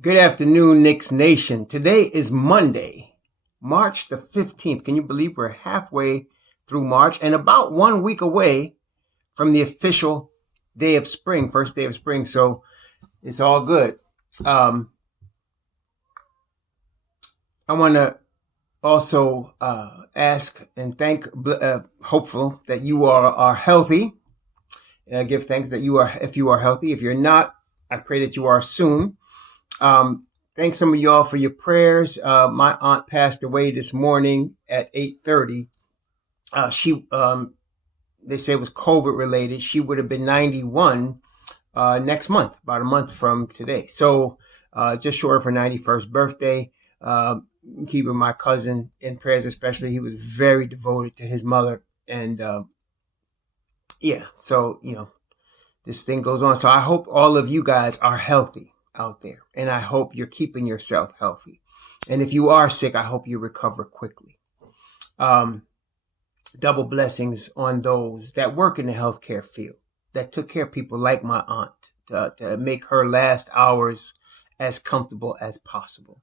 Good afternoon, Knicks Nation. Today is Monday, March the 15th. Can you believe we're halfway through March and about 1 week away from the official day of spring, first day of spring. So it's all good. I want to also ask and thank, hopeful that you are healthy. Give thanks that if you are healthy. If you're not, I pray that you are soon. Thanks some of y'all for your prayers. My aunt passed away this morning at 8:30. They say it was COVID related. She would have been 91 next month, about a month from today. So just short of her 91st birthday. Keeping my cousin in prayers, especially. He was very devoted to his mother. And so, this thing goes on. So I hope all of you guys are healthy out there. And I hope you're keeping yourself healthy. And if you are sick, I hope you recover quickly. Double blessings on those that work in the healthcare field, that took care of people like my aunt to make her last hours as comfortable as possible.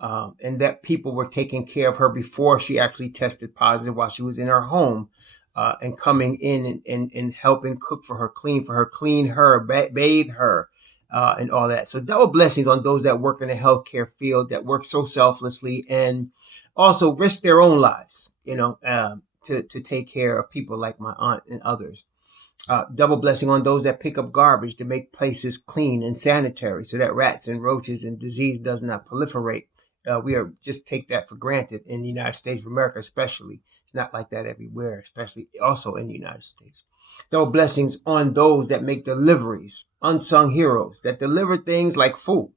And that people were taking care of her before she actually tested positive while she was in her home, and coming in and helping cook for her, clean her, bathe her, and all that. So double blessings on those that work in the healthcare field, that work so selflessly and also risk their own lives, to take care of people like my aunt and others. Double blessing on those that pick up garbage to make places clean and sanitary so that rats and roaches and disease does not proliferate. We just take that for granted in the United States of America, especially. It's not like that everywhere, especially also in the United States. Double blessings on those that make deliveries, unsung heroes, that deliver things like food,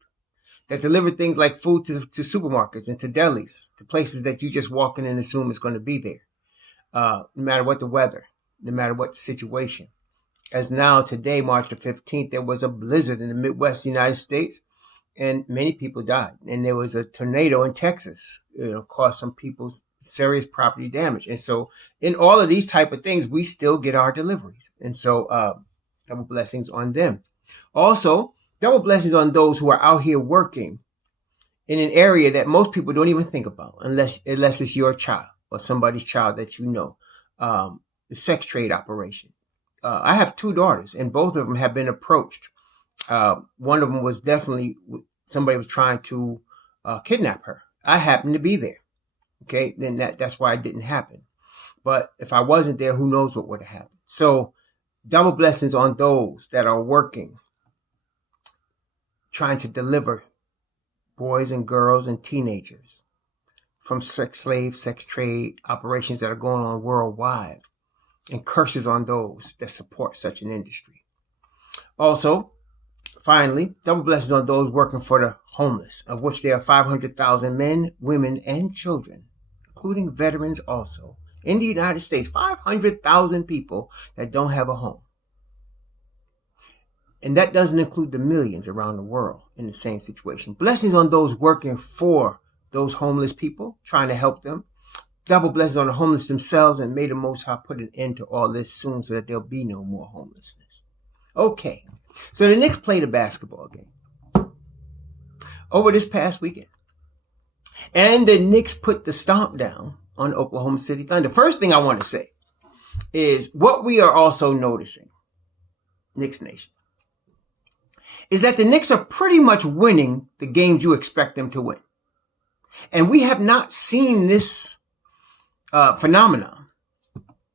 to supermarkets and to delis, to places that you just walk in and assume is going to be there, no matter what the weather, no matter what the situation. As now today, March the 15th, there was a blizzard in the Midwest United States, and many people died. And there was a tornado in Texas, caused some people serious property damage. And so in all of these type of things, we still get our deliveries. And so double blessings on them. Also, double blessings on those who are out here working in an area that most people don't even think about unless it's your child or somebody's child that you know. The sex trade operation. I have two daughters, and both of them have been approached. One of them was definitely, somebody was trying to kidnap her. I happened to be there. Okay, then that's why it didn't happen. But if I wasn't there, who knows what would have happened. So double blessings on those that are working, trying to deliver boys and girls and teenagers from sex trade operations that are going on worldwide, and curses on those that support such an industry. Also, finally, double blessings on those working for the homeless, of which there are 500,000 men, women, and children, including veterans also, in the United States. 500,000 people that don't have a home. And that doesn't include the millions around the world in the same situation. Blessings on those working for those homeless people, trying to help them. Double blessings on the homeless themselves, and may the Most High put an end to all this soon so that there'll be no more homelessness. Okay, so the Knicks played a basketball game over this past weekend. And the Knicks put the stomp down on Oklahoma City Thunder. First thing I want to say is what we are also noticing, Knicks Nation, is that the Knicks are pretty much winning the games you expect them to win. And we have not seen this phenomenon.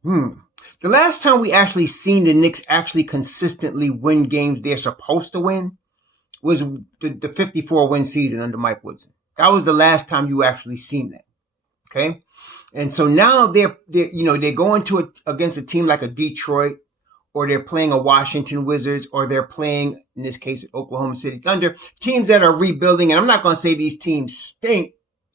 The last time we actually seen the Knicks actually consistently win games they're supposed to win was the 54-win season under Mike Woodson. That was the last time you actually seen that. Okay? And so now they're going against a team like a Detroit, or they're playing a Washington Wizards, or they're playing, in this case, Oklahoma City Thunder, teams that are rebuilding. And I'm not going to say these teams stink.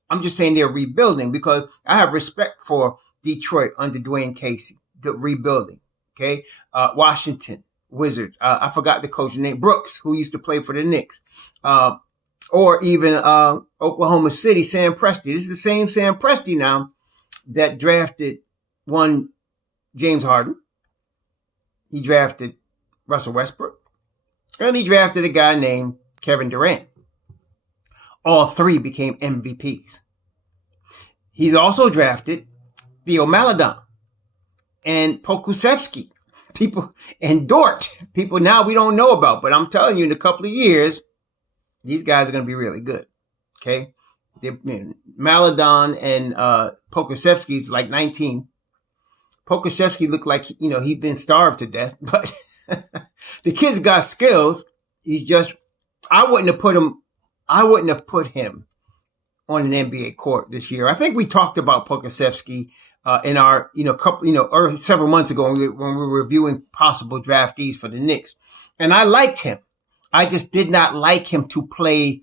I'm just saying they're rebuilding, because I have respect for Detroit under Dwayne Casey, the rebuilding. Okay. Washington Wizards. I forgot the coach's name, Brooks, who used to play for the Knicks. Or even Oklahoma City, Sam Presti. This is the same Sam Presti now that drafted one James Harden. He drafted Russell Westbrook. And he drafted a guy named Kevin Durant. all three became MVPs. He's also drafted Theo Maledon and Pokusevski. People, and Dort. People now we don't know about, but I'm telling you, in a couple of years, these guys are going to be really good. Okay? Maledon and Pokusevski is like 19. Pokusevski looked like, he'd been starved to death, but the kid's got skills. He's just, I wouldn't have put him on an NBA court this year. I think we talked about Pokusevski in our, or several months ago when we were reviewing possible draftees for the Knicks. And I liked him. I just did not like him to play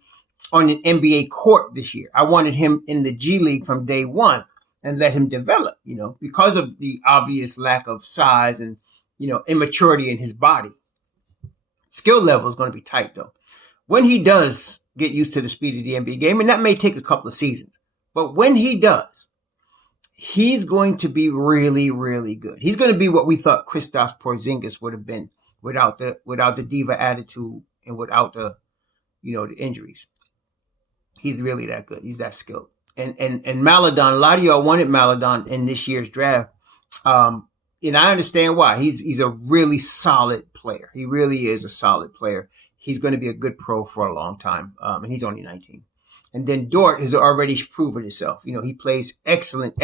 on an NBA court this year. I wanted him in the G League from day one and let him develop, because of the obvious lack of size and, immaturity in his body. Skill level is going to be tight though. When he does get used to the speed of the NBA game, and that may take a couple of seasons, but when he does, he's going to be really, really good. He's going to be what we thought Kristaps Porzingis would have been without the diva attitude and without the injuries. He's really that good. He's that skilled. And Maledon, a lot of y'all wanted Maledon in this year's draft. And I understand why. He's a really solid player. He really is a solid player. He's going to be a good pro for a long time. And he's only 19. And then Dort has already proven himself. He plays excellent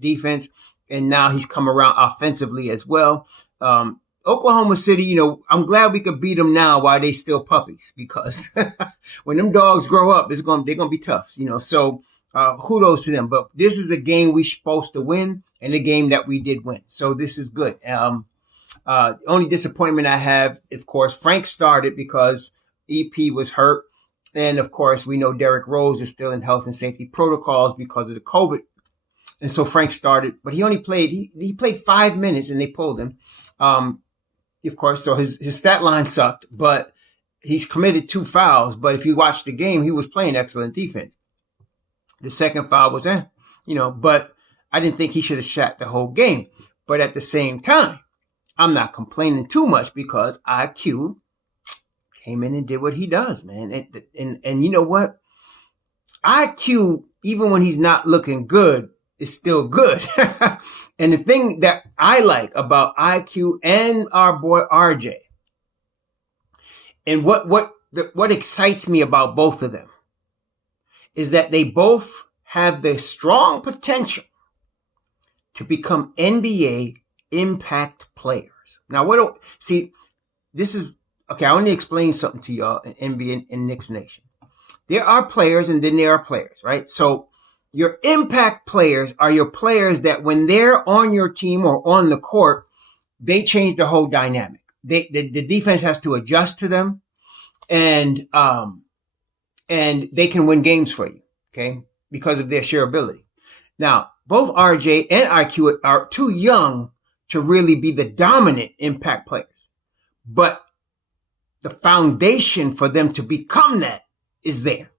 defense. And now he's come around offensively as well. Oklahoma City, I'm glad we could beat them now while they still puppies, because when them dogs grow up, they're going to be tough, so kudos to them. But this is a game we're supposed to win and a game that we did win. So this is good. Only disappointment I have, of course, Frank started because EP was hurt. And of course, we know Derrick Rose is still in health and safety protocols because of the COVID. And so Frank started, but he only played, he played 5 minutes and they pulled him. Of course, so his stat line sucked, but he's committed 2 fouls. But if you watch the game, he was playing excellent defense. The second foul was, but I didn't think he should have shot the whole game. But at the same time, I'm not complaining too much because IQ came in and did what he does, man. And you know what? IQ, even when he's not looking good, is still good. And the thing that I like about IQ and our boy RJ, and what excites me about both of them, is that they both have the strong potential to become NBA impact players. Now, this is, okay, I want to explain something to y'all in NBA and Knicks Nation. There are players and then there are players, right? So your impact players are your players that when they're on your team or on the court, they change the whole dynamic. The defense has to adjust to them and they can win games for you, okay, because of their sheer ability. Now, both RJ and IQ are too young to really be the dominant impact players, but the foundation for them to become that is there.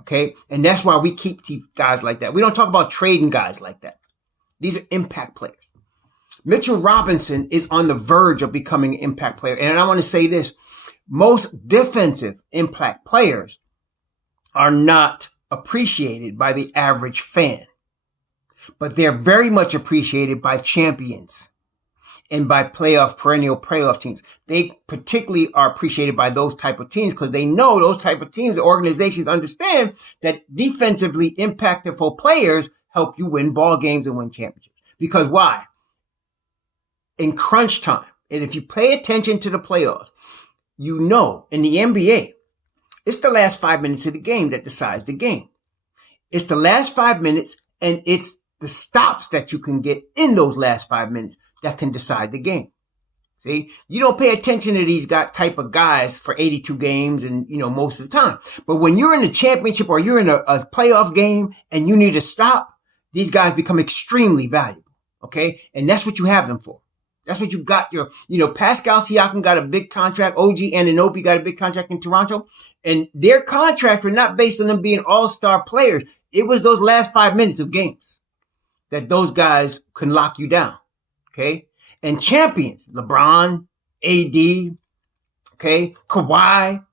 Okay. And that's why we keep guys like that. We don't talk about trading guys like that. These are impact players. Mitchell Robinson is on the verge of becoming an impact player. And I want to say this. Most defensive impact players are not appreciated by the average fan, but they're very much appreciated by champions and by perennial playoff teams. They particularly are appreciated by those type of teams because they know those type of teams, the organizations understand that defensively impactful players help you win ball games and win championships. Because why? In crunch time, and if you pay attention to the playoffs, in the NBA, it's the last 5 minutes of the game that decides the game. It's the last 5 minutes, and it's the stops that you can get in those last 5 minutes that can decide the game. See, you don't pay attention to these type of guys for 82 games and, most of the time. But when you're in the championship or you're in a playoff game and you need to stop, these guys become extremely valuable. Okay. And that's what you have them for. That's what you got Pascal Siakam got a big contract. OG Anunoby got a big contract in Toronto, and their contracts were not based on them being all-star players. It was those last 5 minutes of games that those guys can lock you down. Okay. And champions, LeBron, AD, okay, Kawhi,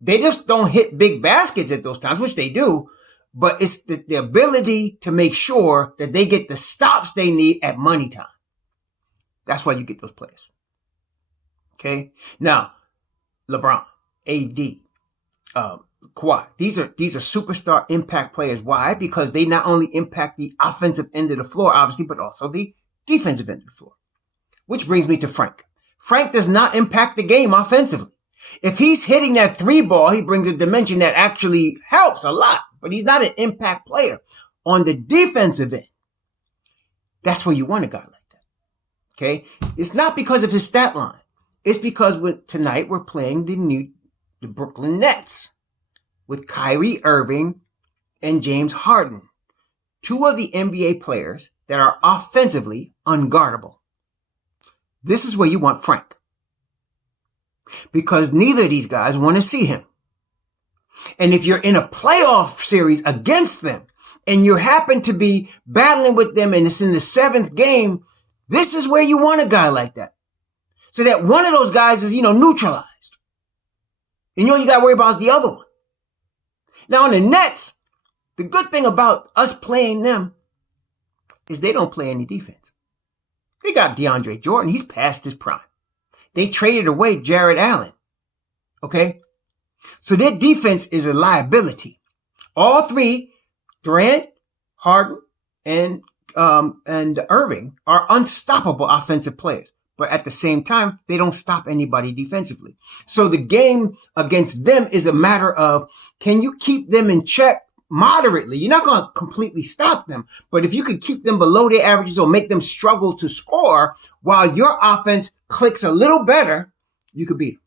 They just don't hit big baskets at those times, which they do. But it's the ability to make sure that they get the stops they need at money time. That's why you get those players. Okay. Now, LeBron, AD, Kawhi. These are superstar impact players. Why? Because they not only impact the offensive end of the floor, obviously, but also the defensive end of the floor. Which brings me to Frank. Frank does not impact the game offensively. If he's hitting that 3 ball, he brings a dimension that actually helps a lot, but he's not an impact player. On the defensive end, that's where you want a guy like that. Okay. It's not because of his stat line. It's because tonight we're playing the Brooklyn Nets with Kyrie Irving and James Harden, 2 of the NBA players that are offensively unguardable. This is where you want Frank, because neither of these guys want to see him. And if you're in a playoff series against them and you happen to be battling with them and it's in the 7th game, this is where you want a guy like that. So that one of those guys is, neutralized. And you got to worry about is the other one. Now on the Nets, the good thing about us playing them is they don't play any defense. They got DeAndre Jordan. He's past his prime. They traded away Jared Allen. Okay. So their defense is a liability. All 3, Durant, Harden, and Irving are unstoppable offensive players. But at the same time, they don't stop anybody defensively. So the game against them is a matter of, can you keep them in check moderately? You're not going to completely stop them. But if you could keep them below their averages or make them struggle to score while your offense clicks a little better, you could beat them.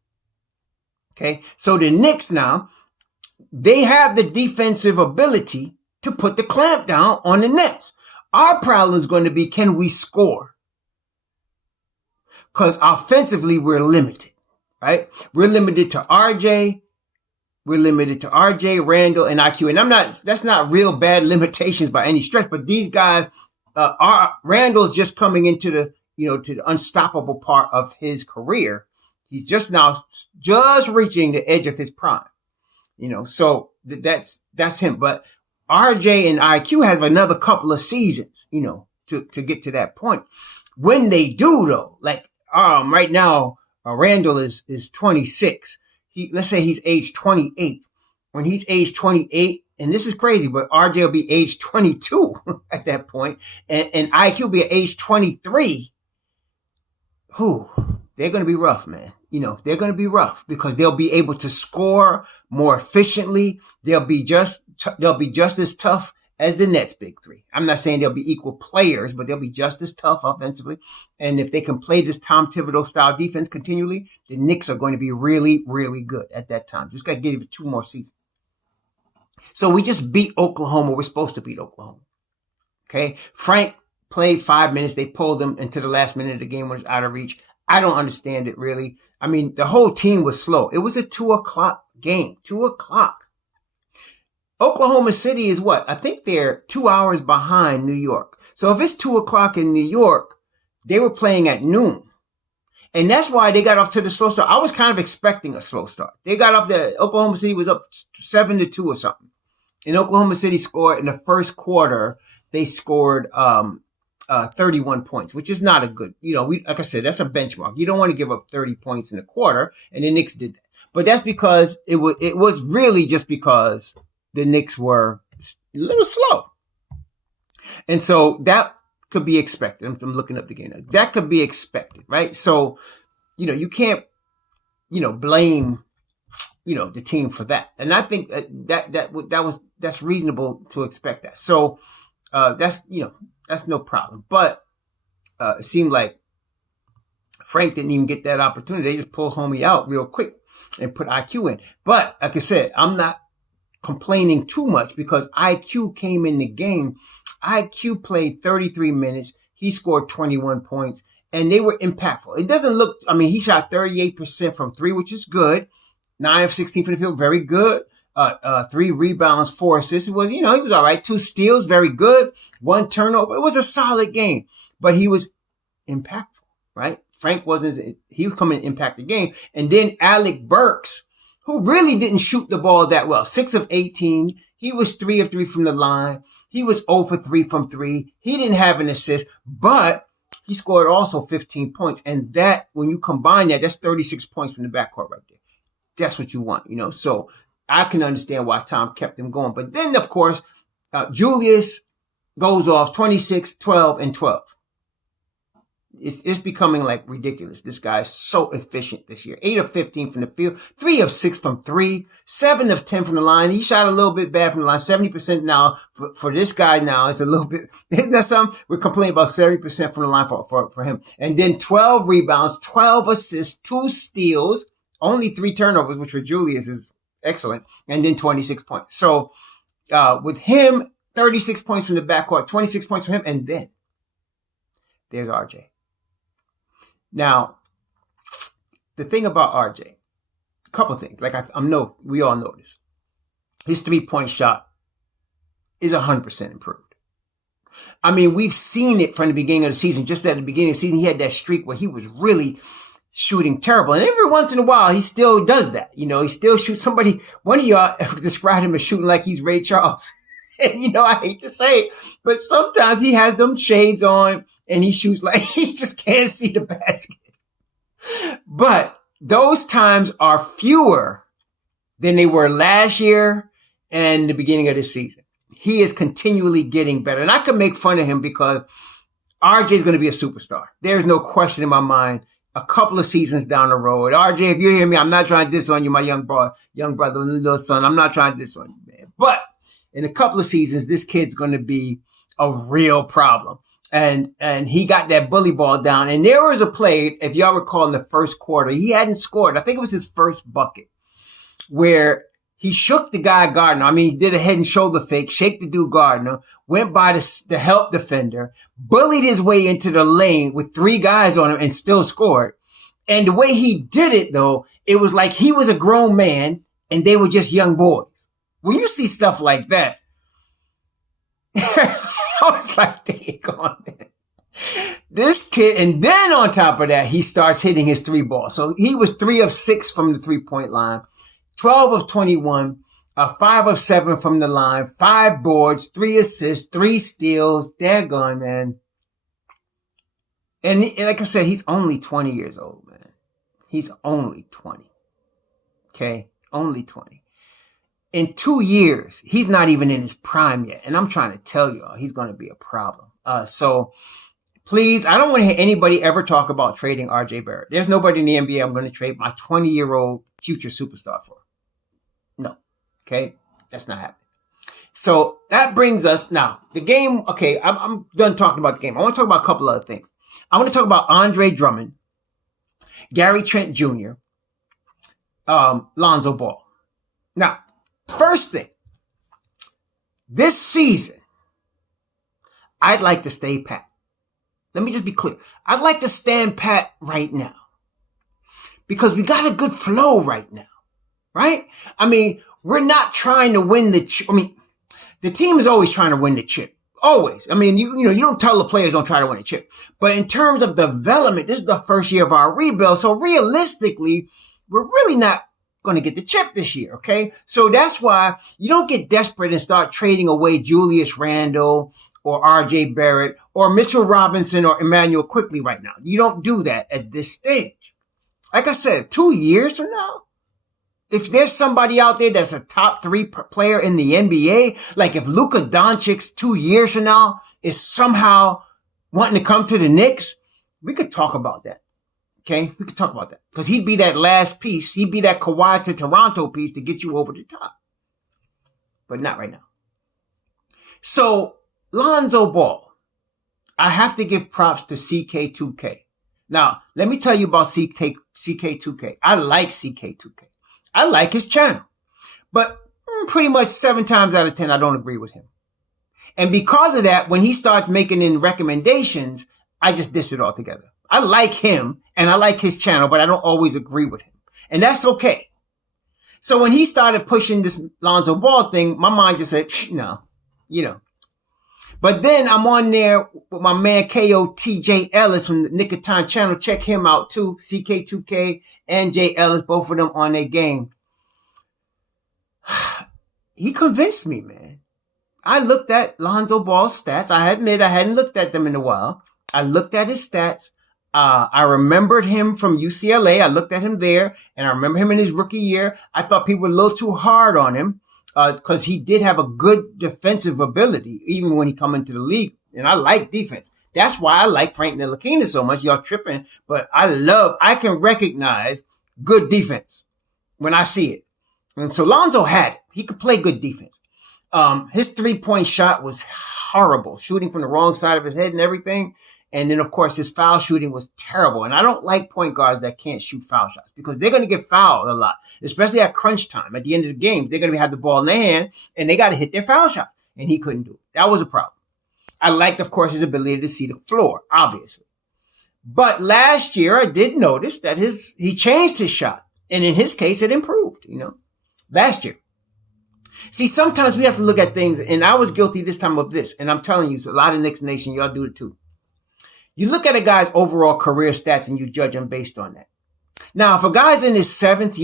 Okay. So the Knicks now, they have the defensive ability to put the clamp down on the Nets. Our problem is going to be, can we score? Because offensively, we're limited, right? We're limited to RJ. We're limited to RJ, Randall, and IQ. And that's not real bad limitations by any stretch, but these guys, Randall's just coming into the, to the unstoppable part of his career. He's just reaching the edge of his prime, so that's him. But RJ and IQ has another couple of seasons, to get to that point. When they do though, like, right now, Randall is 26. Let's say he's age 28. When he's age 28, and this is crazy, but RJ will be age 22 at that point, and IQ will be at age 23. They're going to be rough, man. They're going to be rough because they'll be able to score more efficiently. They'll be just as tough as the Nets' big 3. I'm not saying they'll be equal players, but they'll be just as tough offensively. And if they can play this Tom Thibodeau style defense continually, the Knicks are going to be really, really good at that time. Just got to give it 2 more seasons. So we just beat Oklahoma. We're supposed to beat Oklahoma. Okay. Frank played 5 minutes. They pulled him into the last minute of the game when it's out of reach. I don't understand it really. I mean, the whole team was slow. It was a 2:00 game, 2:00. Oklahoma City is what? I think they're 2 hours behind New York. So if it's 2:00 in New York, they were playing at noon. And that's why they got off to the slow start. I was kind of expecting a slow start. They got off Oklahoma City was up 7-2 or something. And Oklahoma City scored in the first quarter. They scored, 31 points, which is not a good, like I said, that's a benchmark. You don't want to give up 30 points in a quarter. And the Knicks did that. But that's because it was really just because the Knicks were a little slow. And so that could be expected. I'm looking up the game now. That could be expected, right? So, you can't, blame, the team for that. And I think that's reasonable to expect that. So, that's no problem. But, it seemed like Frank didn't even get that opportunity. They just pulled homie out real quick and put IQ in. But like I said, I'm not complaining too much because IQ came in the game. IQ played 33 minutes. He scored 21 points and they were impactful. It doesn't look, he shot 38% from 3, which is good. 9 of 16 from the field, very good. 3 rebounds, 4 assists. It was, he was all right. 2 steals, very good. 1 turnover. It was a solid game, but he was impactful, right? Frank he was coming to impact the game. And then Alec Burks, who really didn't shoot the ball that well. 6 of 18. He was 3 of 3 from the line. He was 0 for 3 from 3. He didn't have an assist, but he scored also 15 points. And that, when you combine that, that's 36 points from the backcourt right there. That's what you want, you know. So I can understand why Tom kept him going. But then, of course, Julius goes off 26, 12, and 12. It's becoming like ridiculous. This guy is so efficient this year. 8 of 15 from the field, 3 of 6 from 3, 7 of 10 from the line. He shot a little bit bad from the line. 70% now for this guy now. It's a little bit, that's something we're complaining about, 70% from the line for him. And then 12 rebounds, 12 assists, 2 steals, only 3 turnovers, which for Julius is excellent. And then 26 points. So, with him, 36 points from the backcourt, 26 points from him. And then there's RJ. Now, the thing about RJ, a couple things. Like we all know this. His 3-point shot is 100% improved. I mean, we've seen it from the beginning of the season. Just at the beginning of the season, he had that streak where he was really shooting terrible. And every once in a while, he still does that. You know, he still shoots somebody. One of y'all described him as shooting like he's Ray Charles. And, you know, I hate to say it, but sometimes he has them shades on and he shoots like he just can't see the basket. But those times are fewer than they were last year and the beginning of this season. He is continually getting better. And I can make fun of him because RJ is going to be a superstar. There's no question in my mind. A couple of seasons down the road. RJ, if you hear me, I'm not trying to diss on you, my young brother, little son. I'm not trying to diss on you, man. But in a couple of seasons, this kid's going to be a real problem. And he got that bully ball down. And there was a play, if y'all recall, in the first quarter, he hadn't scored. I think it was his first bucket where he shook the guy Gardner. I mean, he did a head and shoulder fake, shake the dude Gardner, went by the help defender, bullied his way into the lane with 3 guys on him and still scored. And the way he did it, though, it was like he was a grown man and they were just young boys. When you see stuff like that, I was like, there you go, man. This kid, and then on top of that, he starts hitting his 3 ball. So he was 3 of 6 from the 3-point line, 12 of 21, 5 of 7 from the line, 5 boards, 3 assists, 3 steals. Daggone, man. And like I said, he's only 20 years old, man. He's only 20. Okay? Only 20. In 2 years, he's not even in his prime yet. And I'm trying to tell y'all, he's going to be a problem. So please, I don't want to hear anybody ever talk about trading RJ Barrett. There's nobody in the NBA I'm going to trade my 20-year-old future superstar for. No. Okay? That's not happening. So that brings us now, the game. Okay, I'm done talking about the game. I want to talk about a couple other things. I want to talk about Andre Drummond, Gary Trent Jr., Lonzo Ball. Now, first thing, this season, I'd like to stay pat. Let me just be clear. I'd like to stand pat right now because we got a good flow right now, right? I mean, we're not trying to win the chip. I mean, the team is always trying to win the chip. Always. I mean, you know, you don't tell the players don't try to win a chip. But in terms of development, this is the first year of our rebuild. So realistically, we're really not going to get the chip this year, okay? So that's why you don't get desperate and start trading away Julius Randle or RJ Barrett or Mitchell Robinson or Emmanuel Quickly right now. You don't do that at this stage. Like I said, 2 years from now, if there's somebody out there that's a top 3 player in the NBA, like if Luka Doncic 2 years from now is somehow wanting to come to the Knicks, we could talk about that. Okay? We could talk about that. Because he'd be that last piece. He'd be that Kawhi to Toronto piece to get you over the top. But not right now. So, Lonzo Ball. I have to give props to CK2K. Now, let me tell you about CK2K. I like CK2K. I like his channel. But pretty much 7 times out of 10, I don't agree with him. And because of that, when he starts making in recommendations, I just diss it altogether. I like him and I like his channel, but I don't always agree with him. And that's okay. So when he started pushing this Lonzo Ball thing, my mind just said, no, you know. But then I'm on there with my man KOTJ Ellis from the Nick of Time channel. Check him out too. CK2K and Jay Ellis, both of them on their game. he convinced me, man. I looked at Lonzo Ball's stats. I admit I hadn't looked at them in a while. I looked at his stats. I remembered him from UCLA. I looked at him there, and I remember him in his rookie year. I thought people were a little too hard on him because he did have a good defensive ability, even when he come into the league. And I like defense. That's why I like Frank Ntilikina so much. Y'all tripping, but I can recognize good defense when I see it. And so Lonzo had it. He could play good defense. His 3-point shot was horrible, shooting from the wrong side of his head and everything. And then, of course, his foul shooting was terrible. And I don't like point guards that can't shoot foul shots because they're going to get fouled a lot, especially at crunch time. At the end of the game, they're going to have the ball in their hand and they got to hit their foul shot. And he couldn't do it. That was a problem. I liked, of course, his ability to see the floor, obviously. But last year, I did notice that he changed his shot. And in his case, it improved, last year. See, sometimes we have to look at things, and I was guilty this time of this. And I'm telling you, so a lot of Knicks Nation, y'all do it too. You look at a guy's overall career stats and you judge him based on that. Now, if a guy's in his 6th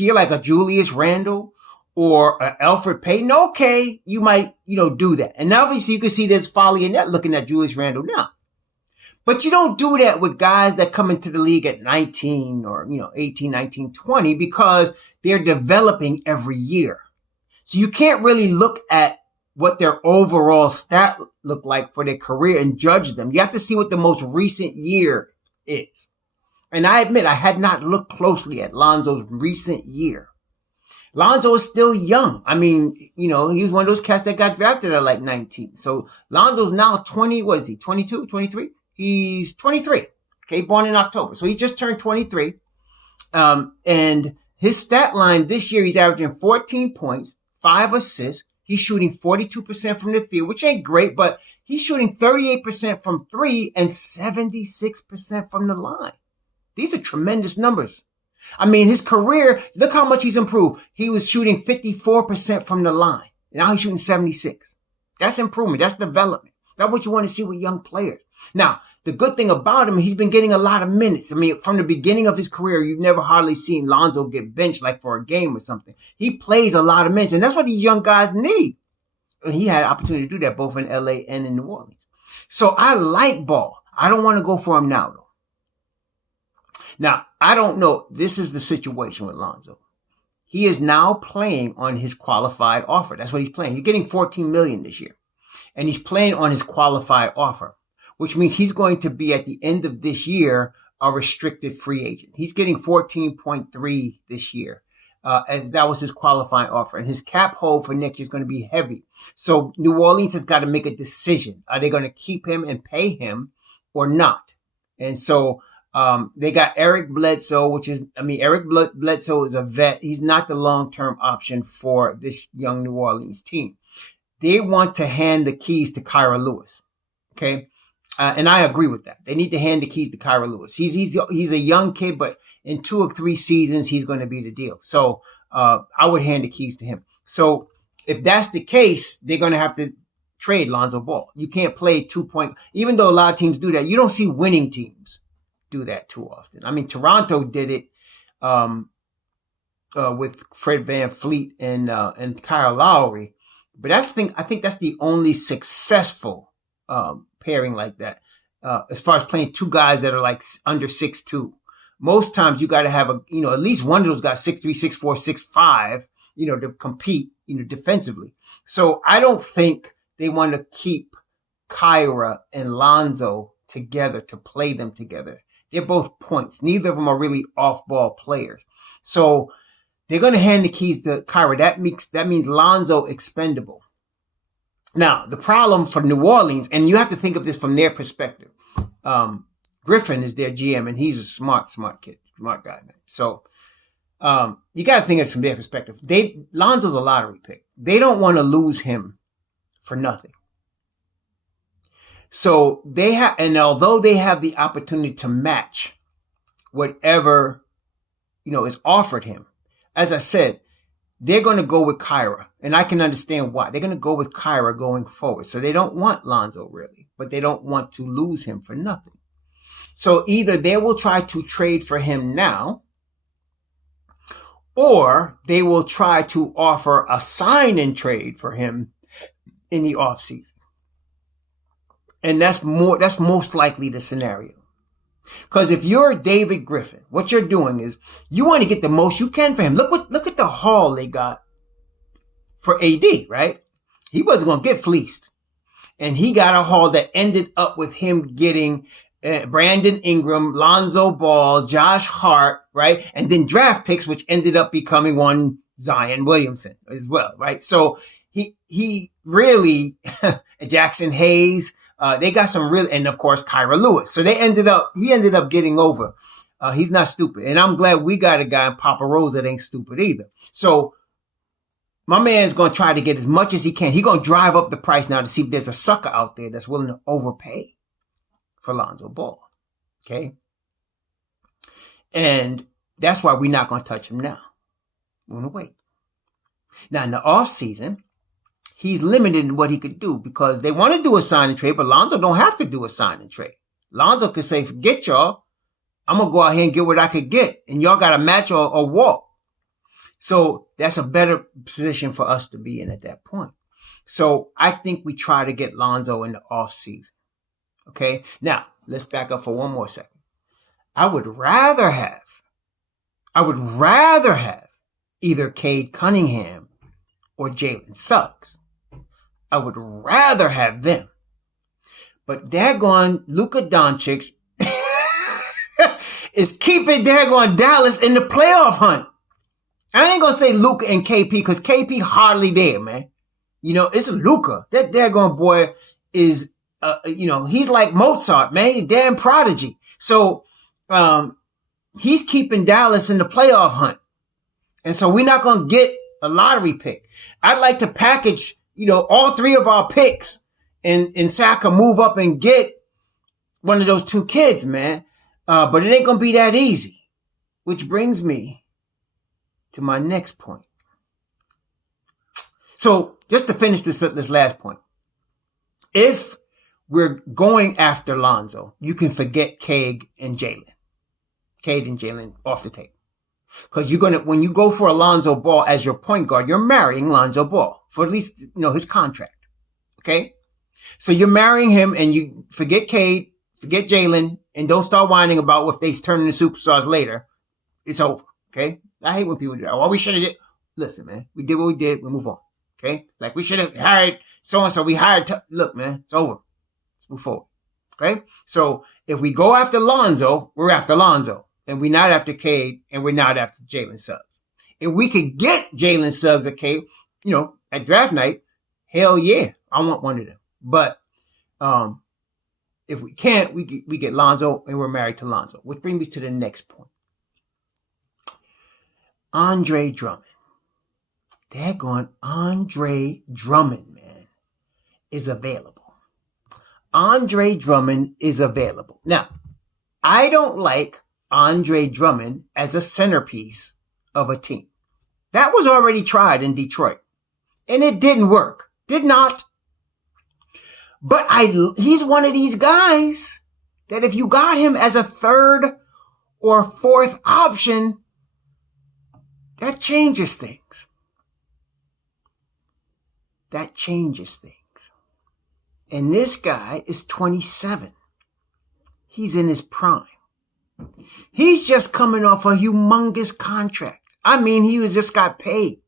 year, like a Julius Randle or a Elfrid Payton, okay, you might, do that. And obviously you can see there's folly in that looking at Julius Randle now. But you don't do that with guys that come into the league at 19 or, 18, 19, 20 because they're developing every year. So you can't really look at what their overall stat look like for their career and judge them. You have to see what the most recent year is. And I admit I had not looked closely at Lonzo's recent year. Lonzo is still young. I mean, he was one of those cats that got drafted at like 19. So Lonzo's now 20, what is he, 22, 23? He's 23. Okay, born in October. So he just turned 23. And his stat line this year, he's averaging 14 points, 5 assists. He's shooting 42% from the field, which ain't great, but he's shooting 38% from 3 and 76% from the line. These are tremendous numbers. I mean, his career, look how much he's improved. He was shooting 54% from the line. Now he's shooting 76. That's improvement. That's development. That's what you want to see with young players. Now, the good thing about him, he's been getting a lot of minutes. I mean, from the beginning of his career, you've never hardly seen Lonzo get benched like for a game or something. He plays a lot of minutes, and that's what these young guys need. And he had an opportunity to do that both in LA and in New Orleans. So I like Ball. I don't want to go for him now, though. Now, I don't know. This is the situation with Lonzo. He is now playing on his qualified offer. That's what he's playing. He's getting $14 million this year. And he's playing on his qualified offer, which means he's going to be at the end of this year a restricted free agent. He's getting 14.3 this year, as that was his qualifying offer. And his cap hold for next year is going to be heavy. So New Orleans has got to make a decision. Are they going to keep him and pay him or not? And so they got Eric Bledsoe, Eric Bledsoe is a vet. He's not the long-term option for this young New Orleans team. They want to hand the keys to Kyra Lewis. Okay. And I agree with that. They need to hand the keys to Kyra Lewis. He's a young kid, but in 2 or 3 seasons, he's going to be the deal. So, I would hand the keys to him. So if that's the case, they're going to have to trade Lonzo Ball. You can't play 2-point, even though a lot of teams do that. You don't see winning teams do that too often. I mean, Toronto did it, with Fred VanVleet and Kyle Lowry. But I think that's the only successful, pairing like that, as far as playing 2 guys that are like under 6'2". Most times you got to have at least one of those guys 6'3", 6'4", 6'5", to compete, defensively. So I don't think they want to keep Kyra and Lonzo together to play them together. They're both points. Neither of them are really off-ball players. So they're going to hand the keys to Kyra. That means Lonzo expendable. Now, the problem for New Orleans, and you have to think of this from their perspective. Griffin is their GM, and he's a smart kid, smart guy, man. So, you got to think of it from their perspective. Lonzo's a lottery pick. They don't want to lose him for nothing. So and although they have the opportunity to match whatever, is offered him, as I said, they're going to go with Kyra. And I can understand why. They're going to go with Kyra going forward. So they don't want Lonzo really, but they don't want to lose him for nothing. So either they will try to trade for him now, or they will try to offer a sign and trade for him in the offseason. And that's most likely the scenario. Because if you're David Griffin, what you're doing is you want to get the most you can for him. Look at the haul they got for AD, right? He wasn't going to get fleeced. And he got a haul that ended up with him getting Brandon Ingram, Lonzo Ball, Josh Hart, right? And then draft picks, which ended up becoming one Zion Williamson as well, right? So he really, Jackson Hayes, they got some real, and of course, Kyra Lewis. So he ended up getting over. He's not stupid. And I'm glad we got a guy in Papa Rose that ain't stupid either. So my man's going to try to get as much as he can. He's going to drive up the price now to see if there's a sucker out there that's willing to overpay for Lonzo Ball. Okay. And that's why we're not going to touch him now. We're going to wait. Now in the off season, he's limited in what he could do because they want to do a sign and trade, but Lonzo don't have to do a sign and trade. Lonzo can say, forget y'all. I'm going to go out here and get what I could get. And y'all got to match or walk. So that's a better position for us to be in at that point. So I think we try to get Lonzo in the off season. Okay. Now let's back up for one more second. I would rather have either Cade Cunningham or Jalen Suggs. I would rather have them. But daggone Luka Doncic is keeping daggone Dallas in the playoff hunt. I ain't gonna say Luka and KP because KP hardly there, man. You know, it's Luka. That daggone boy is, he's like Mozart, man. He's a damn prodigy. So, he's keeping Dallas in the playoff hunt. And so we're not going to get a lottery pick. I'd like to package, all three of our picks and Saka move up and get one of those two kids, man. But it ain't going to be that easy, which brings me to my next point. So just to finish this last point, if we're going after Lonzo, you can forget Cade and Jalen off the table. Cause when you go for Lonzo Ball as your point guard, you're marrying Lonzo Ball for at least, his contract. Okay. So you're marrying him and you forget Cade, forget Jalen, and don't start whining about if they turn into superstars later. It's over. Okay. I hate when people do that. Well, we should have did. Listen, man, we did what we did. We move on. Okay. Like we should have hired so-and-so. We hired. Look, man, it's over. Let's move forward. Okay. So if we go after Lonzo, we're after Lonzo. And we're not after Cade, and we're not after Jalen Suggs. If we could get Jalen Suggs or Cade, at draft night, hell yeah, I want one of them. But if we can't, we get Lonzo, and we're married to Lonzo. Which brings me to the next point. Andre Drummond. Daggone Andre Drummond, man, is available. Andre Drummond is available. Now, I don't like Andre Drummond as a centerpiece of a team. That was already tried in Detroit. And it didn't work. Did not. But he's one of these guys that if you got him as a third or fourth option, that changes things. That changes things. And this guy is 27. He's in his prime. He's just coming off a humongous contract. I mean, he just got paid.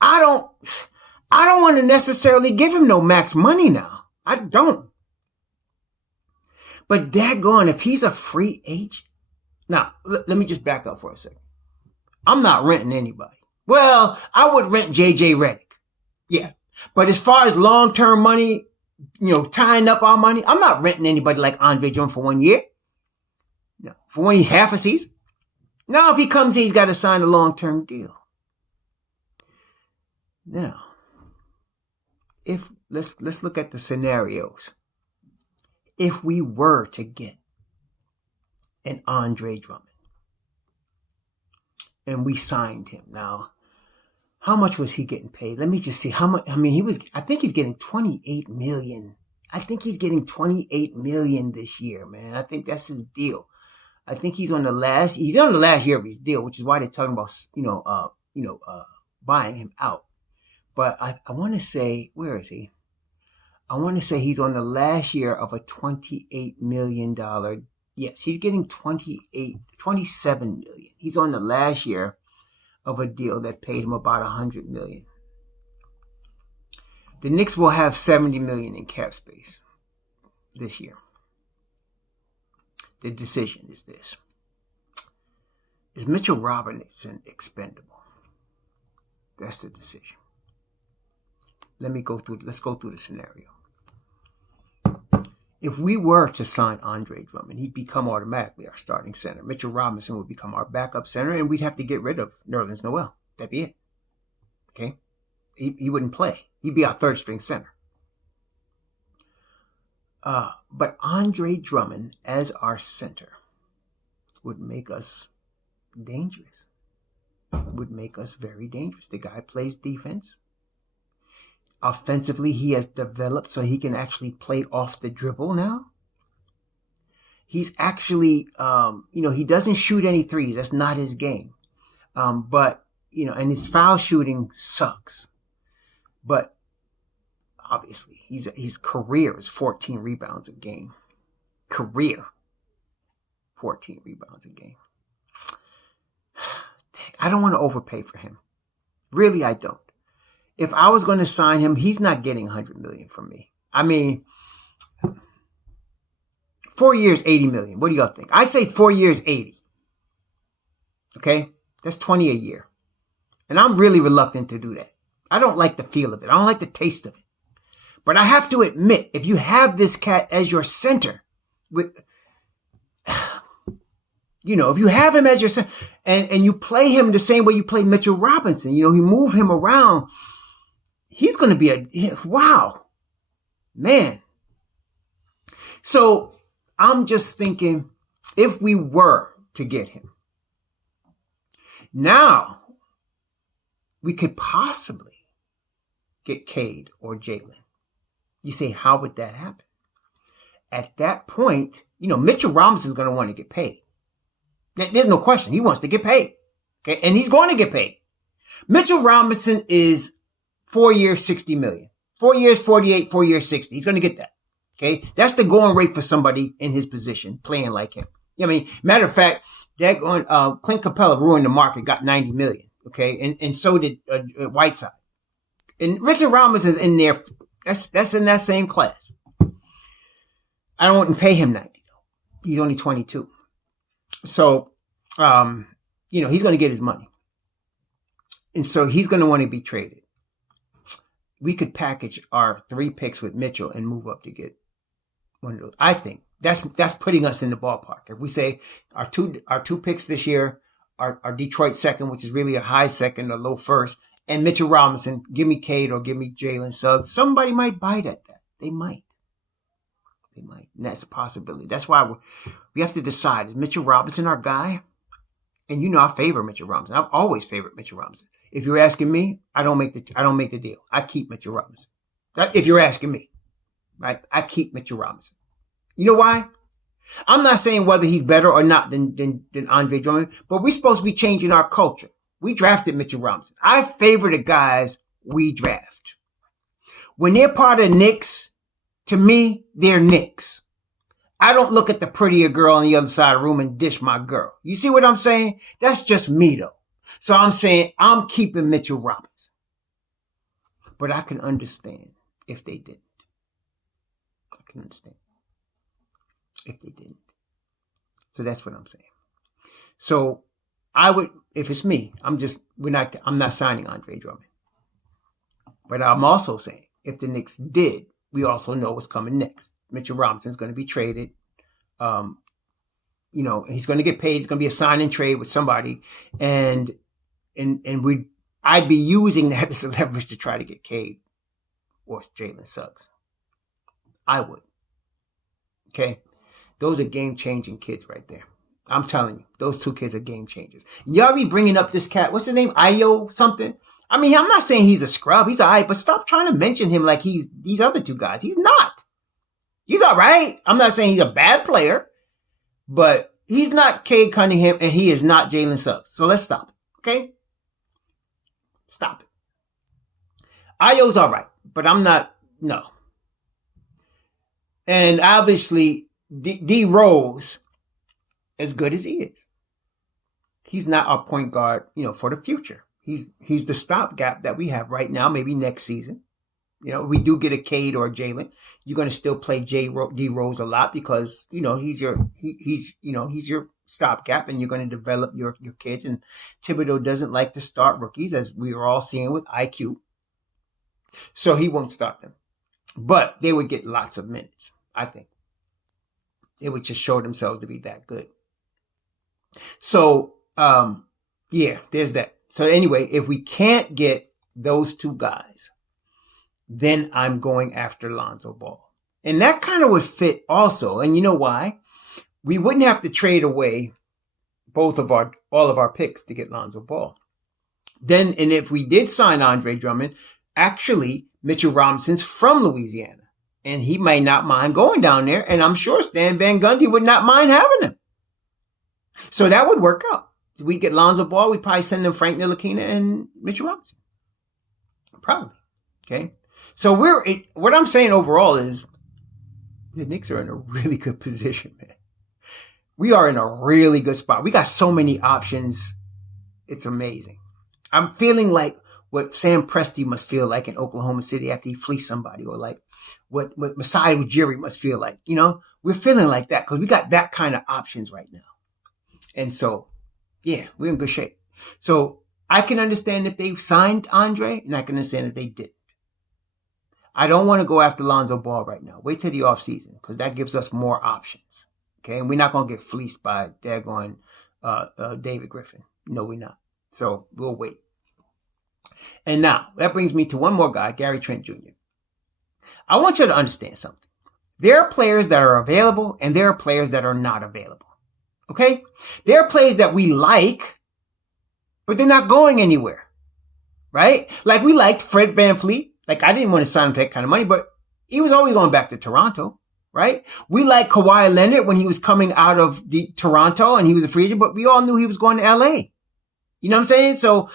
I don't want to necessarily give him no max money now. I don't. But daggone, if he's a free agent. Now, let me just back up for a second. I'm not renting anybody. Well, I would rent JJ Redick. Yeah. But as far as long-term money, tying up our money, I'm not renting anybody like Andre Drummond for 1 year. No, for only half a season. Now, if he comes in, he's got to sign a long-term deal. Now, let's look at the scenarios. If we were to get an Andre Drummond and we signed him, now, how much was he getting paid? Let me just see how much. I mean, I think he's getting $28 million. I think he's getting $28 million this year, man. I think that's his deal. I think he's on the last year of his deal, which is why they're talking about, buying him out. But I want to say, where is he? I want to say he's on the last year of a $28 million. Yes, he's getting 27 million. He's on the last year of a deal that paid him about 100 million. The Knicks will have 70 million in cap space this year. The decision is this. Is Mitchell Robinson expendable? That's the decision. Let's go through the scenario. If we were to sign Andre Drummond, he'd become automatically our starting center. Mitchell Robinson would become our backup center, and we'd have to get rid of Nerlens Noel. That'd be it. Okay? He wouldn't play. He'd be our third string center. But Andre Drummond as our center would make us dangerous. Would make us very dangerous. The guy plays defense. Offensively, he has developed so he can actually play off the dribble now. He's actually, he doesn't shoot any threes. That's not his game. But and his foul shooting sucks. But obviously, his career is 14 rebounds a game. Career. 14 rebounds a game. I don't want to overpay for him. Really, I don't. If I was going to sign him, he's not getting 100 million from me. I mean, 4 years, 80 million. What do y'all think? I say 4 years, 80. Okay? That's 20 a year. And I'm really reluctant to do that. I don't like the feel of it. I don't like the taste of it. But I have to admit, if you have this cat as your center, if you have him as your center, and you play him the same way you play Mitchell Robinson, you move him around, he's going to be wow, man. So I'm just thinking, if we were to get him, now we could possibly get Cade or Jalen. You say, how would that happen? At that point, Mitchell Robinson is going to want to get paid. There's no question. He wants to get paid. Okay. And he's going to get paid. Mitchell Robinson is 4 years, 60 million. 4 years, 48, 4 years, 60. He's going to get that. Okay. That's the going rate for somebody in his position playing like him. Matter of fact, Clint Capella ruined the market, got 90 million. Okay. And so did Whiteside. And Richard Robinson's in there. That's in that same class. I don't want to pay him 90 though. He's only 22. So, he's going to get his money. And so he's going to want to be traded. We could package our 3 picks with Mitchell and move up to get one of those. I think that's putting us in the ballpark. If we say our two picks this year are Detroit second, which is really a high second or low first, and Mitchell Robinson, give me Cade or give me Jalen Suggs, somebody might bite at that. They might. And that's a possibility. That's why we have to decide, is Mitchell Robinson our guy? And I favor Mitchell Robinson. I've always favored Mitchell Robinson. If you're asking me, I don't make the deal. I keep Mitchell Robinson. If you're asking me, right? I keep Mitchell Robinson. You know why? I'm not saying whether he's better or not than Andre Drummond, but we're supposed to be changing our culture. We drafted Mitchell Robinson. I favor the guys we draft. When they're part of Knicks, to me, they're Knicks. I don't look at the prettier girl on the other side of the room and dish my girl. You see what I'm saying? That's just me though. So I'm saying I'm keeping Mitchell Robinson. But I can understand if they didn't. I can understand if they didn't. So that's what I'm saying. So I would, if it's me, I'm not signing Andre Drummond. But I'm also saying if the Knicks did, we also know what's coming next. Mitchell Robinson's going to be traded. He's going to get paid. It's going to be a sign and trade with somebody. And I'd be using that as a leverage to try to get Cade or Jalen Suggs. I would. Okay. Those are game-changing kids right there. I'm telling you, those 2 kids are game changers. Y'all be bringing up this cat. What's his name? Ayo something. I'm not saying he's a scrub. He's all right, but stop trying to mention him like he's these other 2 guys. He's not. He's all right. I'm not saying he's a bad player, but He's not Cade Cunningham, and he is not Jalen Suggs. So let's stop it. Okay? Stop it. Ayo's all right, but I'm not. No. And obviously, D Rose, as good as he is, he's not our point guard, for the future. He's the stopgap that we have right now. Maybe next season, we do get a Cade or a Jalen. You're going to still play D Rose a lot because he's your stopgap, and you're going to develop your kids. And Thibodeau doesn't like to start rookies, as we are all seeing with IQ. So he won't start them, but they would get lots of minutes. I think they would just show themselves to be that good. So, yeah, there's that. So anyway, if we can't get those two guys, then I'm going after Lonzo Ball. And that kind of would fit also. And you know why? We wouldn't have to trade away all of our picks to get Lonzo Ball. Then, and if we did sign Andre Drummond, actually, Mitchell Robinson's from Louisiana. And he may not mind going down there. And I'm sure Stan Van Gundy would not mind having him. So that would work out. We'd get Lonzo Ball. We'd probably send them Frank Ntilikina and Mitchell Robinson. Probably. Okay. So what I'm saying overall is the Knicks are in a really good position, man. We are in a really good spot. We got so many options. It's amazing. I'm feeling like what Sam Presti must feel like in Oklahoma City after he fleeced somebody, or like what Masai Ujiri must feel like. We're feeling like that because we got that kind of options right now. And so, yeah, we're in good shape. So I can understand if they've signed Andre, and I can understand if they didn't. I don't want to go after Lonzo Ball right now. Wait till the offseason, because that gives us more options. Okay, and we're not going to get fleeced by daggone David Griffin. No, we're not. So we'll wait. And now, that brings me to one more guy, Gary Trent Jr. I want you to understand something. There are players that are available, and there are players that are not available. Okay? There are players that we like, but they're not going anywhere. Right? Like we liked Fred VanVleet. Like I didn't want to sign him for that kind of money, but he was always going back to Toronto. Right? We liked Kawhi Leonard when he was coming out of the Toronto and he was a free agent, but we all knew he was going to LA. You know what I'm saying? So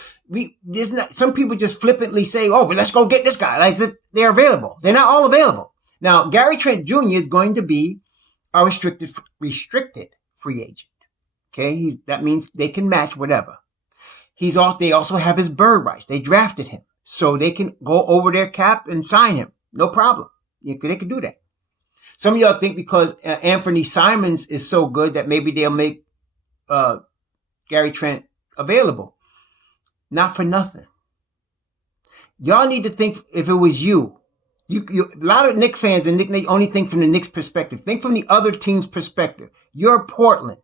some people just flippantly say, oh, but let's go get this guy. Like they're available. They're not all available. Now, Gary Trent Jr. is going to be a restricted free agent. Okay. That means they can match whatever. They also have his bird rights. They drafted him so they can go over their cap and sign him. No problem. They can do that. Some of y'all think because Anthony Simons is so good that maybe they'll make Gary Trent available. Not for nothing. Y'all need to think if it was you. A lot of Knicks fans and they only think from the Knicks perspective. Think from the other team's perspective. You're Portland.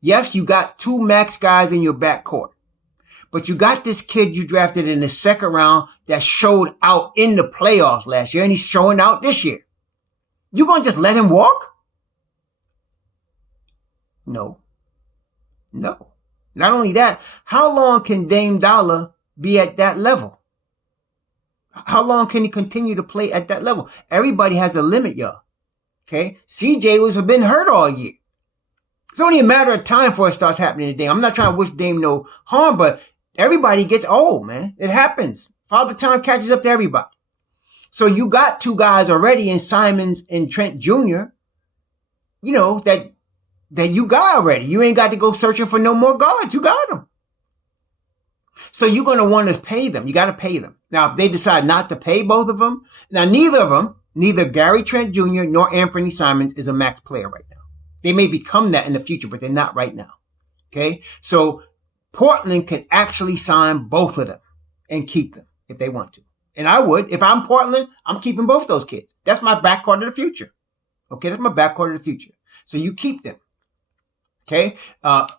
Yes, you got two max guys in your backcourt. But you got this kid you drafted in the second round that showed out in the playoffs last year, and he's showing out this year. You gonna just let him walk? No. Not only that, how long can Dame Dollar be at that level? How long can he continue to play at that level? Everybody has a limit, y'all. Okay? CJ has been hurt all year. It's only a matter of time before it starts happening to Dame. I'm not trying to wish Dame no harm, but everybody gets old, man. It happens. Father Time catches up to everybody. So you got two guys already in Simons and Trent Jr., that you got already. You ain't got to go searching for no more guards. You got them. So you're going to want to pay them. You got to pay them. Now, if they decide not to pay both of them, now neither Gary Trent Jr. nor Anthony Simons is a max player right now. They may become that in the future, but they're not right now. Okay? So Portland can actually sign both of them and keep them if they want to. And I would. If I'm Portland, I'm keeping both those kids. That's my backcourt of the future. Okay? That's my backcourt of the future. So you keep them. Okay?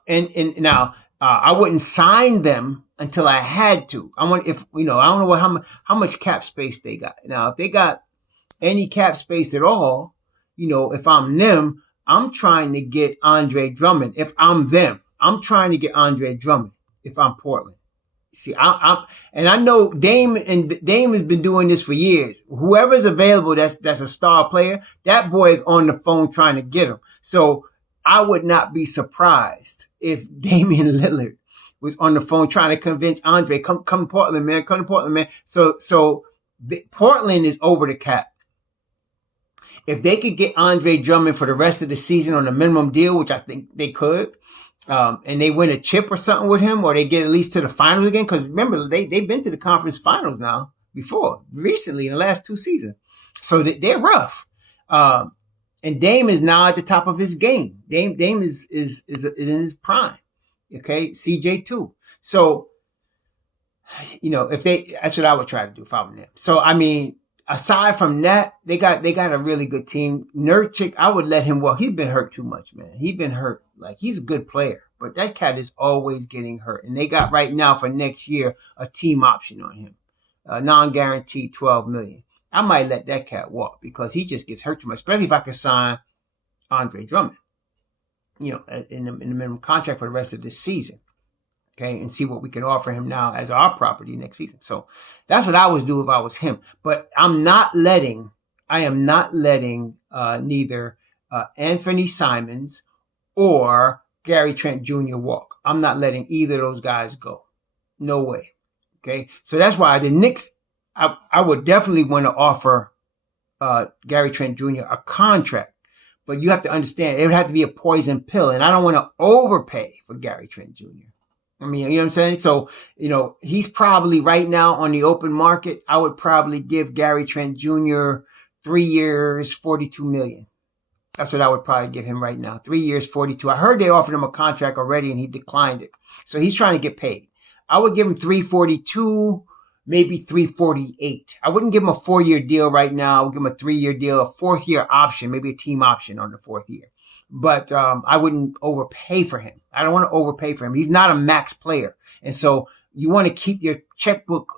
And now, I wouldn't sign them until I had to. I don't know how much cap space they got. Now, if they got any cap space at all, if I'm them, I'm trying to get Andre Drummond. If I'm them, I'm trying to get Andre Drummond. If I'm Portland. See, I know Dame has been doing this for years. Whoever's available, that's a star player. That boy is on the phone trying to get him. So I would not be surprised if Damian Lillard was on the phone trying to convince Andre, come to Portland, man, come to Portland, man. So Portland is over the cap. If they could get Andre Drummond for the rest of the season on a minimum deal, which I think they could, and they win a chip or something with him, or they get at least to the finals again, because remember, they've been to the conference finals now before, recently in the last 2 seasons. So they're rough. And Dame is now at the top of his game. Dame is in his prime. Okay. CJ too. So, that's what I would try to do if I were them. So, I mean, aside from that, they got a really good team. Nurkic, I would let him walk. He's been hurt too much, man. He's been hurt. Like, he's a good player, but that cat is always getting hurt. And they got right now for next year a team option on him, non-guaranteed $12 million. I might let that cat walk because he just gets hurt too much, especially if I could sign Andre Drummond, in the minimum contract for the rest of this season. Okay, and see what we can offer him now as our property next season. So that's what I would do if I was him. But I am not letting neither Anthony Simons or Gary Trent Jr. walk. I'm not letting either of those guys go. No way. Okay, so that's why the Knicks, I would definitely want to offer Gary Trent Jr. a contract. But you have to understand, it would have to be a poison pill. And I don't want to overpay for Gary Trent Jr. I mean, you know what I'm saying? So, he's probably right now on the open market. I would probably give Gary Trent Jr. 3 years, $42 million. That's what I would probably give him right now. 3 years, 42. I heard they offered him a contract already and he declined it. So he's trying to get paid. I would give him 342, maybe 348. I wouldn't give him a 4-year deal right now. I would give him a 3-year deal, a 4th-year option, maybe a team option on the 4th year. But I wouldn't overpay for him. I don't want to overpay for him. He's not a max player. And so you want to keep your checkbook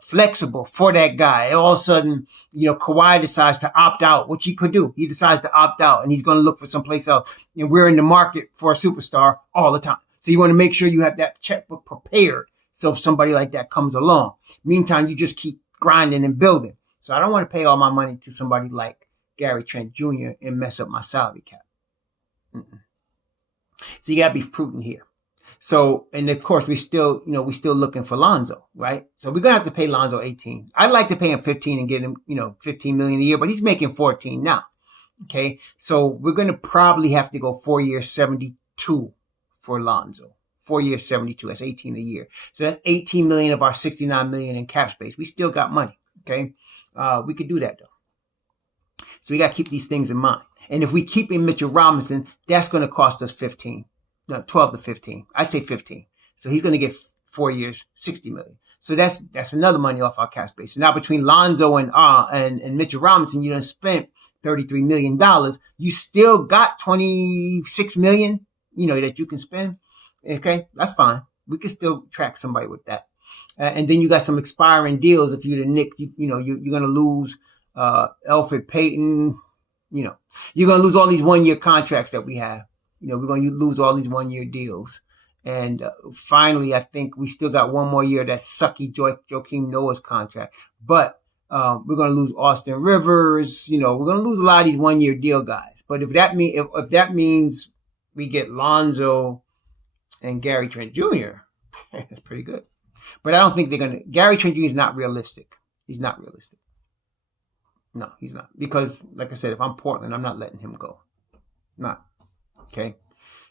flexible for that guy. And all of a sudden, Kawhi decides to opt out, which he could do. He decides to opt out and he's going to look for someplace else. And we're in the market for a superstar all the time. So you want to make sure you have that checkbook prepared. So if somebody like that comes along, meantime, you just keep grinding and building. So I don't want to pay all my money to somebody like Gary Trent Jr. and mess up my salary cap. So you gotta be prudent here. So, and of course, we still looking for Lonzo, right? So we're gonna have to pay Lonzo 18. I'd like to pay him 15 and get him, 15 million a year, but he's making 14 now. Okay. So we're gonna probably have to go 4 years, 72 for Lonzo. 4 years, 72. That's 18 a year. So that's 18 million of our 69 million in cap space. We still got money. Okay. We could do that though. So we gotta keep these things in mind. And if we keep in Mitchell Robinson, that's going to cost us 12 to 15. I'd say 15. So he's going to get 4 years, 60 million. So that's another money off our cap space. So now between Lonzo and Mitchell Robinson, you done spent $33 million. You still got 26 million, that you can spend. Okay. That's fine. We can still track somebody with that. And then you got some expiring deals. If you're the Knicks, you're going to lose, Elfrid Payton. You're going to lose all these 1-year contracts that we have. We're going to lose all these 1-year deals. And finally, I think we still got 1 more year of that sucky Joakim Noah's contract. But we're going to lose Austin Rivers. We're going to lose a lot of these 1-year deal guys. But if that means we get Lonzo and Gary Trent Jr., that's pretty good. But I don't think they're going to. Gary Trent Jr. is not realistic. He's not realistic. No, he's not. Because, like I said, if I'm Portland, I'm not letting him go. Not. Okay.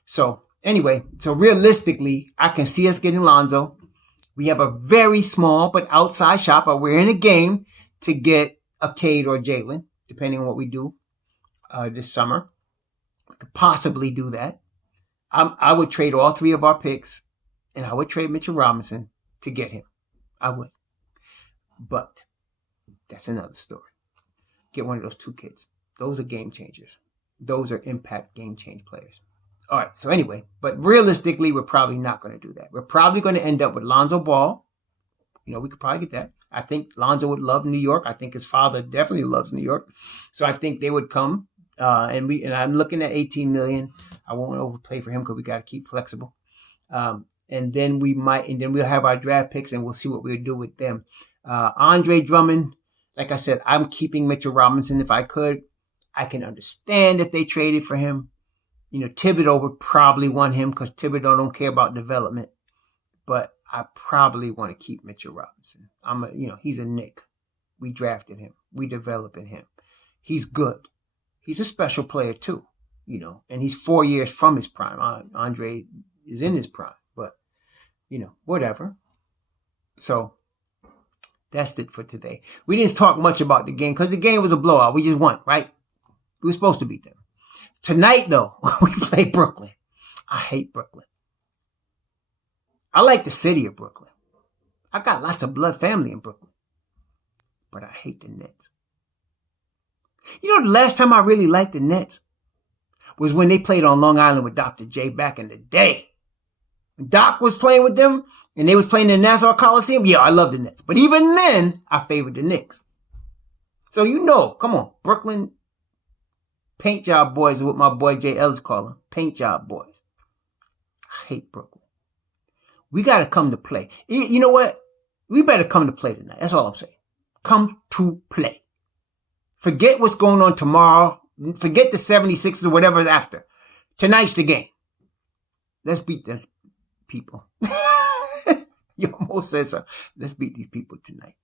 So, anyway, realistically, I can see us getting Lonzo. We have a very small but outside shot, but we're in a game to get a Cade or Jalen, depending on what we do this summer. We could possibly do that. I would trade all 3 of our picks, and I would trade Mitchell Robinson to get him. I would. But that's another story. Get one of those 2 kids. Those are game changers. Those are impact game change players. All right. So anyway, but realistically, we're probably not going to do that. We're probably going to end up with Lonzo Ball. We could probably get that. I think Lonzo would love New York. I think his father definitely loves New York. So I think they would come. And I'm looking at 18 million. I won't overpay for him because we got to keep flexible. And then we'll have our draft picks and we'll see what we'll do with them. Andre Drummond. Like I said, I'm keeping Mitchell Robinson if I could. I can understand if they traded for him. Thibodeau would probably want him because Thibodeau don't care about development. But I probably want to keep Mitchell Robinson. He's a Knick. We drafted him. We developing him. He's good. He's a special player too, and he's 4 years from his prime. Andre is in his prime, but, whatever. So that's it for today. We didn't talk much about the game because the game was a blowout. We just won, right? We were supposed to beat them. Tonight, though, we play Brooklyn. I hate Brooklyn. I like the city of Brooklyn. I got lots of blood family in Brooklyn. But I hate the Nets. The last time I really liked the Nets was when they played on Long Island with Dr. J back in the day. When Doc was playing with them and they was playing in the Nassau Coliseum, yeah, I love the Nets. But even then, I favored the Knicks. So come on, Brooklyn paint job boys is what my boy Jay Ellis call them. Paint job boys. I hate Brooklyn. We got to come to play. You know what? We better come to play tonight. That's all I'm saying. Come to play. Forget what's going on tomorrow. Forget the 76ers or whatever's after. Tonight's the game. Let's beat these people. You almost said so. Let's beat these people tonight.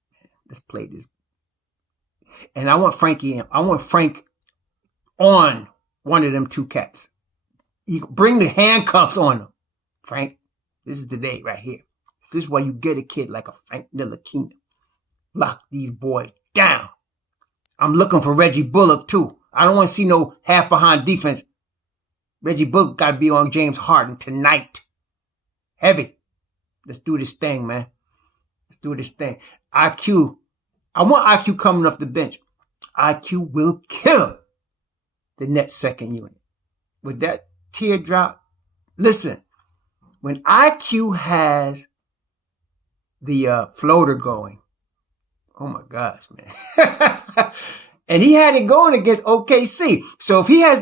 Let's play this. And I want Frank on one of them two cats. Bring the handcuffs on them. Frank, this is the day right here. This is why you get a kid like a Frank Ntilikina. Lock these boys down. I'm looking for Reggie Bullock too. I don't want to see no half behind defense. Reggie Bullock got to be on James Harden tonight. Heavy. Let's do this thing, man. Let's do this thing. IQ. I want IQ coming off the bench. IQ will kill the Nets second unit. With that teardrop. Listen, when IQ has the floater going, oh my gosh, man. And he had it going against OKC. So if he has